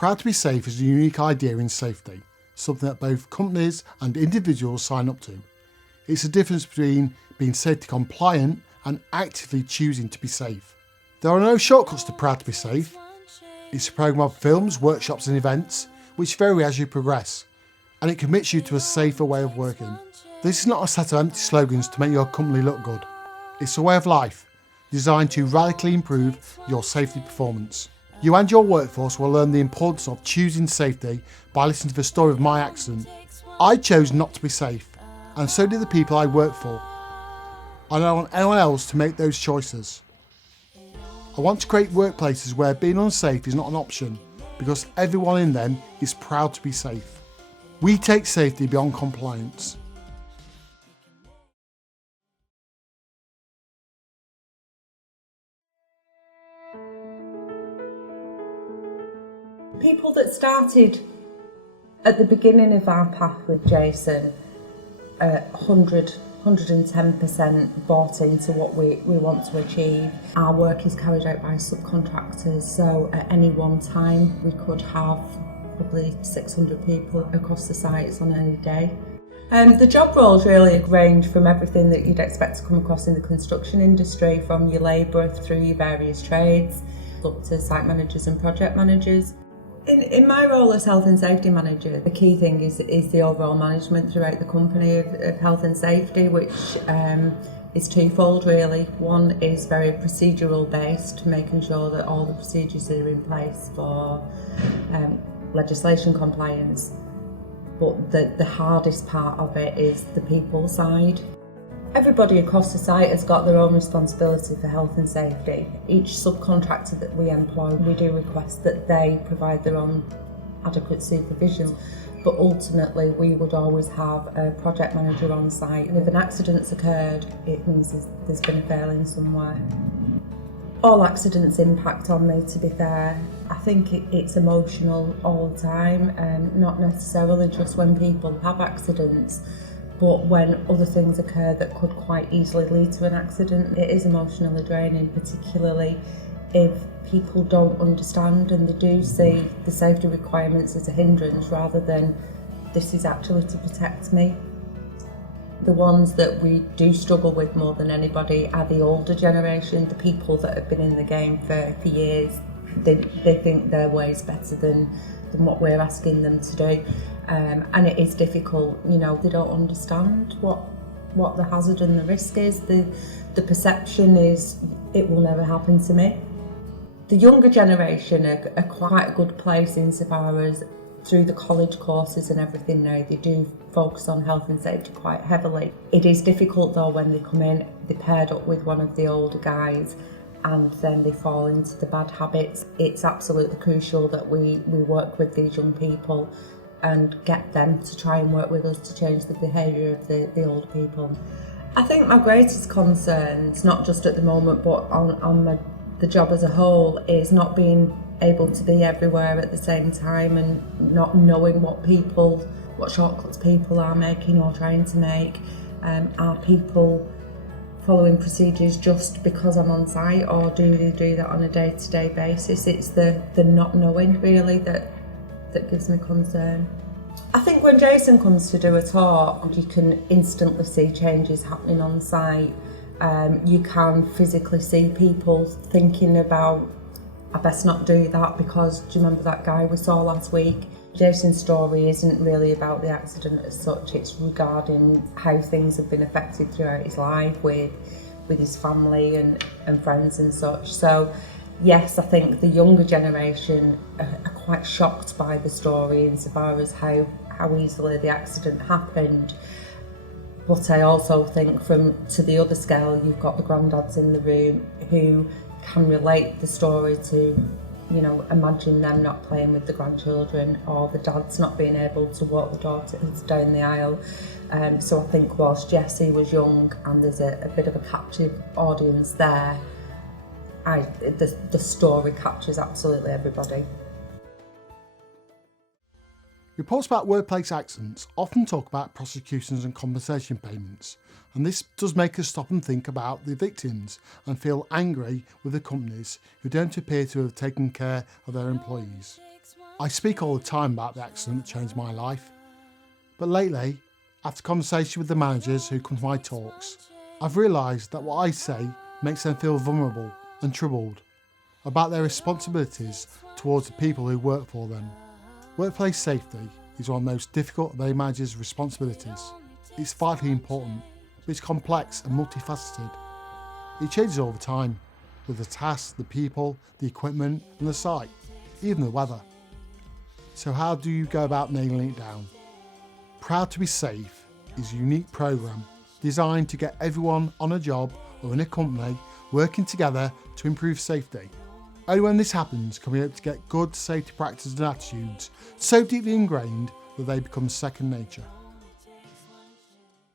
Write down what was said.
Proud to be Safe is a unique idea in safety, something that both companies and individuals sign up to. It's the difference between being safety compliant and actively choosing to be safe. There are no shortcuts to Proud to be Safe. It's a programme of films, workshops and events which vary as you progress, and it commits you to a safer way of working. This is not a set of empty slogans to make your company look good. It's a way of life designed to radically improve your safety performance. You and your workforce will learn the importance of choosing safety by listening to the story of my accident. I chose not to be safe, and so did the people I work for. I don't want anyone else to make those choices. I want to create workplaces where being unsafe is not an option, because everyone in them is proud to be safe. We take safety beyond compliance. People that started at the beginning of our path with Jason, 110% bought into what we want to achieve. Our work is carried out by subcontractors, so at any one time we could have probably 600 people across the sites on any day. The job roles really range from everything that you'd expect to come across in the construction industry, from your labourer through your various trades, up to site managers and project managers. In my role as health and safety manager, the key thing is the overall management throughout the company of health and safety, which is twofold really. One is very procedural based, making sure that all the procedures are in place for legislation compliance. But the hardest part of it is the people side. Everybody across the site has got their own responsibility for health and safety. Each subcontractor that we employ, we do request that they provide their own adequate supervision, but ultimately we would always have a project manager on site. And if an accident's occurred, it means there's been a failing somewhere. All accidents impact on me, to be fair. I think it's emotional all the time, not necessarily just when people have accidents, but when other things occur that could quite easily lead to an accident. It is emotionally draining, particularly if people don't understand and they do see the safety requirements as a hindrance rather than this is actually to protect me. The ones that we do struggle with more than anybody are the older generation, the people that have been in the game for years. They think their way's better than what we're asking them to do. And it is difficult, they don't understand what the hazard and the risk is. The perception is it will never happen to me. The younger generation are quite a good place insofar as through the college courses and everything now, they do focus on health and safety quite heavily. It is difficult though when they come in, they're paired up with one of the older guys and then they fall into the bad habits. It's absolutely crucial that we work with these young people and get them to try and work with us to change the behaviour of the older people. I think my greatest concerns, not just at the moment but on the job as a whole, is not being able to be everywhere at the same time and not knowing what shortcuts people are making or trying to make. Are people following procedures just because I'm on site, or do they do that on a day-to-day basis? It's the not knowing really that gives me concern. I think when Jason comes to do a talk, you can instantly see changes happening on site. You can physically see people thinking about, I best not do that because do you remember that guy we saw last week? Jason's story isn't really about the accident as such, it's regarding how things have been affected throughout his life with his family and friends and such. So yes, I think the younger generation are quite shocked by the story insofar as how easily the accident happened. But I also think to the other scale, you've got the granddads in the room who can relate the story to, imagine them not playing with the grandchildren or the dads not being able to walk the daughters down the aisle. So I think whilst Jessie was young and there's a bit of a captive audience there, the story captures absolutely everybody. Reports about workplace accidents often talk about prosecutions and compensation payments, and this does make us stop and think about the victims and feel angry with the companies who don't appear to have taken care of their employees. I speak all the time about the accident that changed my life, but lately, after conversation with the managers who come to my talks, I've realised that what I say makes them feel vulnerable and troubled about their responsibilities towards the people who work for them. Workplace safety is one of the most difficult of a manager's responsibilities. It's vitally important, but it's complex and multifaceted. It changes all the time, with the tasks, the people, the equipment and the site, even the weather. So how do you go about nailing it down? Proud to be Safe is a unique programme designed to get everyone on a job or in a company working together to improve safety. Only when this happens can we hope to get good safety practices and attitudes so deeply ingrained that they become second nature.